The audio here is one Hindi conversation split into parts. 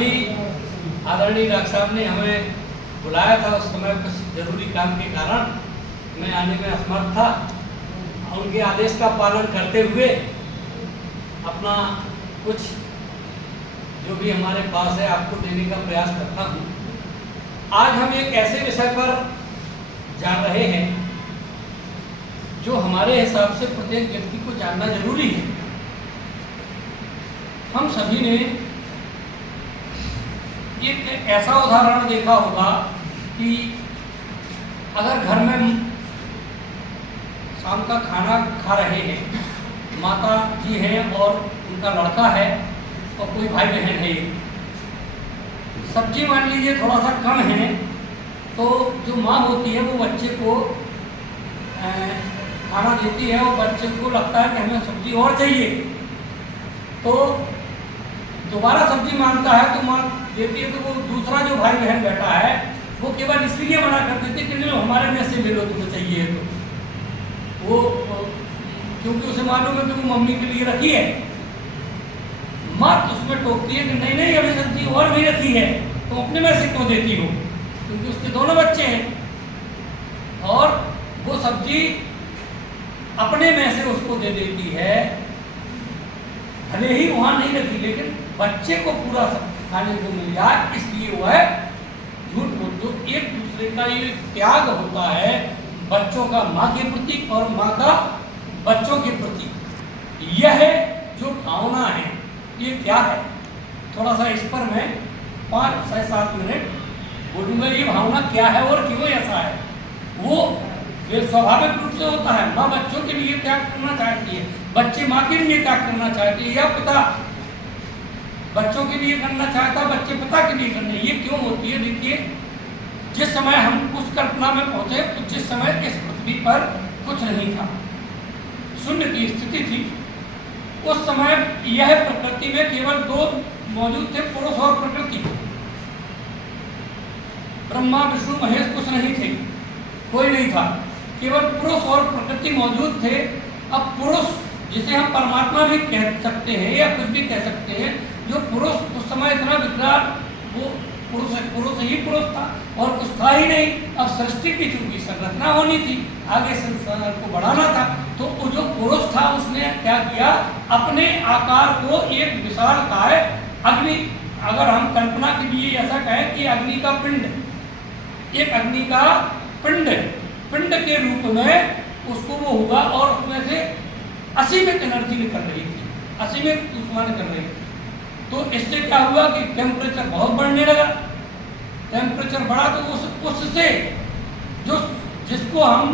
अभी आदरणीय डॉक्टर साहब ने हमें बुलाया था, उस समय कुछ जरूरी काम के कारण मैं आने में असमर्थ था। उनके आदेश का पालन करते हुए अपना कुछ जो भी हमारे पास है आपको देने का प्रयास करता हूँ। आज हम एक ऐसे विषय पर जान रहे हैं जो हमारे हिसाब से प्रत्येक व्यक्ति को जानना जरूरी है। हम सभी ने एक ऐसा उदाहरण देखा होगा कि अगर घर में शाम का खाना खा रहे हैं, माता जी हैं और उनका लड़का है और कोई भाई बहन है, सब्जी मान लीजिए थोड़ा सा कम है, तो जो माँ होती है वो बच्चे को खाना देती है और बच्चे को लगता है कि हमें सब्जी और चाहिए, तो दोबारा सब्जी मांगता है तो माँ देती है, तो वो दूसरा जो भाई बहन बैठा है वो केवल इसलिए मना कर देते कि नहीं हमारे में से ले लो, तुम्हें चाहिए तो वो क्योंकि उसे मालूम है कि वो मम्मी के लिए रखी है। माँ तो उसमें टोकती है कि नहीं नहीं अभी सब्जी और भी रखी है, तुम अपने में से क्यों देती हो, क्योंकि उसके दोनों बच्चे हैं और वो सब्जी अपने में से उसको दे देती है, भले ही वहां नहीं रखी लेकिन बच्चे को पूरा खाने को मिल जाए, इसलिए वो है झूठ बोल। जो एक दूसरे का ये त्याग होता है बच्चों का माँ के प्रति और माँ का बच्चों के प्रति, यह जो भावना है ये क्या है, थोड़ा सा इस पर मैं 5 से 7 मिनट बोलूँगा। ये भावना क्या है और क्यों ऐसा है। वो स्वाभाविक रूप से होता है, माँ बच्चों के लिए त्याग करना चाहती है, बच्चे माँ के लिए त्याग करना चाहते हैं, या पिता बच्चों के लिए करना चाहता, बच्चे पिता के लिए करने। ये क्यों होती है? देखिए, जिस समय हम उस कल्पना में पहुंचे तो जिस समय इस पृथ्वी पर कुछ नहीं था, शून्य की स्थिति थी, उस समय यह प्रकृति में केवल 2 मौजूद थे, पुरुष और प्रकृति। ब्रह्मा विष्णु महेश कुछ नहीं थे, कोई नहीं था, केवल पुरुष और प्रकृति मौजूद थे। अब पुरुष जिसे हम परमात्मा भी कह सकते हैं या कुछ भी कह सकते हैं, जो पुरुष उस समय इतना विकराल, वो पुरुष ही पुरुष था और कुछ था ही नहीं। अब सृष्टि की चूंकि संरचना होनी थी, आगे संसार को बढ़ाना था, तो वो जो पुरुष था उसने क्या किया, अपने आकार को एक विशालकाय अग्नि, अगर हम कल्पना के लिए ऐसा कहें कि अग्नि का पिंड, एक अग्नि का पिंड के रूप में उसको वो हुआ और उसमें से असीमित एनर्जी निकल रही थी, असीमित ऊष्मा निकल रही थी। तो इससे क्या हुआ कि टेम्परेचर बहुत बढ़ने लगा। टेम्परेचर बढ़ा तो उससे जो जिसको हम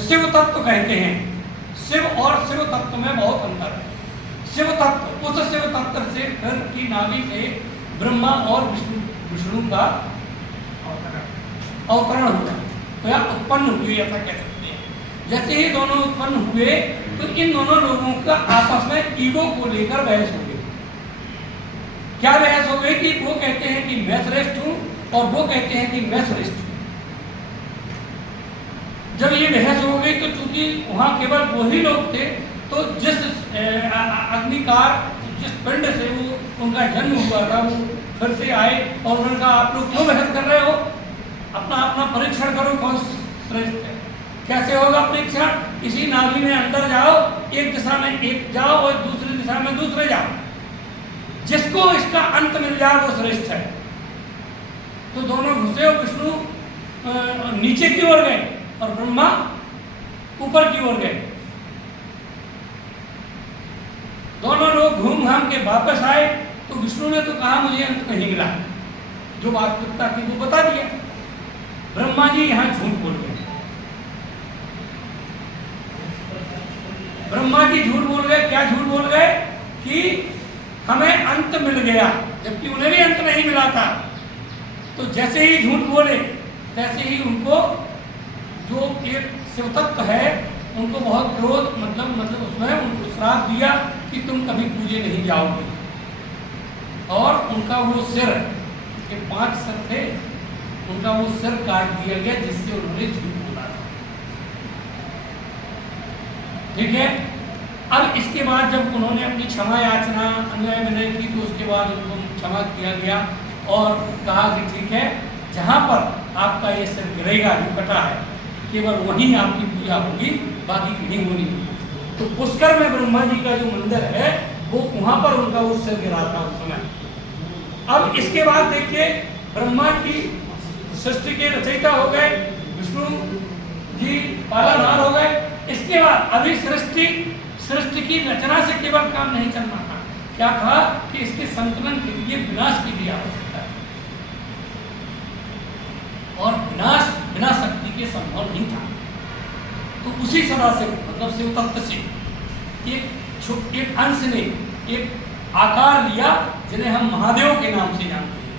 शिव तत्व कहते हैं, शिव और शिव तत्व में बहुत अंतर है। शिव तत्व, उस शिव तत्व से फिर की नाभि से ब्रह्मा और विष्णु का अवतरण हुआ, तो या उत्पन्न हुए ऐसा कह सकते हैं। जैसे ही दोनों उत्पन्न हुए तो इन दोनों लोगों का आपस में ईगो को लेकर बहस हो गई। क्या बहस हो गई कि वो कहते हैं कि मैं श्रेष्ठ हूं और वो कहते हैं कि मैं श्रेष्ठ हूं। जब ये बहस हो गई तो चूंकि वहां केवल वही लोग थे, तो जिस अग्निकार, जिस पिंड से वो उनका जन्म हुआ था, वो फिर से आए और उन्होंने कहा आप लोग क्यों बहस कर रहे हो, अपना अपना परीक्षण करो कौन श्रेष्ठ है। कैसे होगा परीक्षण? इसी नाभि में अंदर जाओ, एक दिशा में एक जाओ और दूसरी दिशा में दूसरे जाओ, जिसको इसका अंत मिल जाए वो श्रेष्ठ है। तो दोनों घुसे और विष्णु नीचे की ओर गए और ब्रह्मा ऊपर की ओर गए। दोनों लोग घूम घाम के वापस आए तो विष्णु ने तो कहा मुझे अंत नहीं मिला, जो वास्तविकता थी वो बता दिया। ब्रह्मा जी यहाँ झूठ बोल गए, ब्रह्मा जी झूठ बोल गए। क्या झूठ बोल गए? कि हमें अंत मिल गया, जबकि उन्हें भी अंत नहीं मिला था। तो जैसे ही झूठ बोले तैसे ही उनको जो एक शिवतत्व है उनको बहुत क्रोध, मतलब उसमें उनको श्राप दिया कि तुम कभी पूजे नहीं जाओगे। और उनका वो सिर, के 5 सिर थे, उनका वो सिर काट दिया गया जिससे उन्होंने झूठ बोला था। ठीक है। अब इसके इसके बाद जब उन्होंने अपनी क्षमा याचना अनुनय विनय की तो उसके बाद उनको क्षमा किया गया और कहा कि ठीक है, जहाँ पर आपका ये सिर गिरेगा जो कटा है केवल वहीं आपकी पूजा होगी, बाकी कहीं होनी नहीं। तो पुष्कर में ब्रह्मा जी का जो मंदिर है वो वहाँ पर उनका वो सिर गिरा था उस समय। अब इसके बाद देखिए ब्रह्मा की सृष्टि के रचयिता हो गए, विष्णु जी पालनहार हो गए। इसके बाद अभी सृष्टि की रचना से केवल काम नहीं चलना था, क्या था कि इसके संतुलन के लिए विनाश की भी आवश्यकता है, और विनाश बिना शक्ति के संभव नहीं था। तो उसी सदा से मतलब शिव तत्व से एक अंश ने एक आकार लिया जिन्हें हम महादेव के नाम से जानते हैं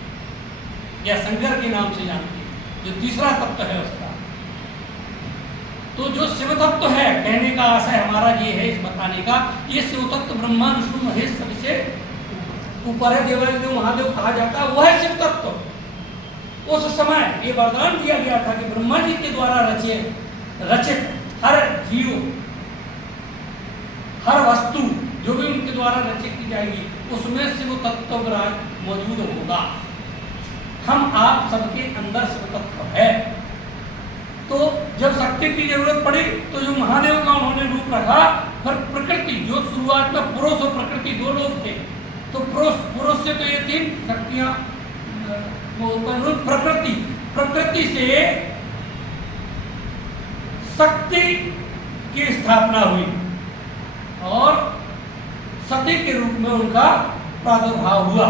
या शंकर के नाम से जानते हैं, जो तीसरा तत्व है उसका। तो जो शिव तत्व है, कहने का आशय हमारा ये है इस बताने का, ये शिव तत्व ब्रह्मा विष्णु महेश सबसे ऊपर है, देवादेव महादेव कहा जाता है, वह है शिव तत्व। उस समय ये वरदान दिया गया था कि ब्रह्मा जी के द्वारा रचित हर जीव, हर वस्तु जो भी उनके द्वारा रचित की जाएगी उसमें शिव तत्व मौजूद होगा। हम आप सबके अंदर शिव तत्व है। तो जब शक्ति की जरूरत पड़ी तो जो महादेव का उन्होंने रूप रखा, फिर प्रकृति जो शुरुआत में पुरुष और प्रकृति दो लोग थे, तो पुरुष से तो ये तीन शक्तियां प्रकृति से शक्ति की स्थापना हुई और सती के रूप में उनका प्रादुर्भाव हुआ।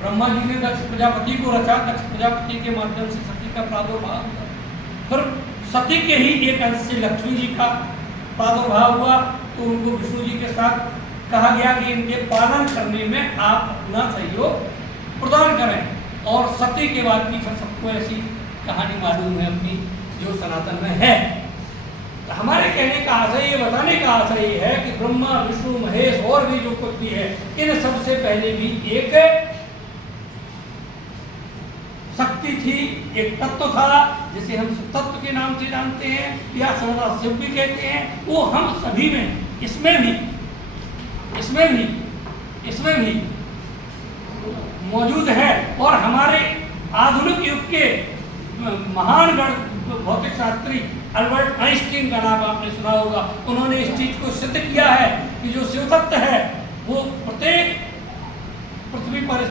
ब्रह्मा जी ने दक्ष प्रजापति को रचा, दक्ष प्रजापति के माध्यम से सती का प्रादुर्भाव हुआ। फिर सती के ही एक अंश से लक्ष्मी जी का प्रादुर्भाव हुआ, तो उनको विष्णु जी के साथ कहा गया कि इनके पालन करने में आप अपना सहयोग प्रदान करें। और सती के बाद की फिर सबको ऐसी कहानी मालूम है अपनी, जो सनातन में है। तो हमारे कहने का आशय, ये बताने का आशय ये है कि ब्रह्मा विष्णु महेश और भी जो कुछ भी है, इन सबसे पहले भी एक शक्ति थी, एक तत्व था जिसे हम तत्व के नाम से जानते हैं या सदा शिव भी कहते हैं। वो हम सभी में, इसमें भी मौजूद है। और हमारे आधुनिक युग के महान भौतिक शास्त्री अल्बर्ट आइंस्टीन का नाम आपने सुना होगा। उन्होंने इस चीज को सिद्ध किया है कि जो शिव तत्व है वो प्रत्येक पृथ्वी पर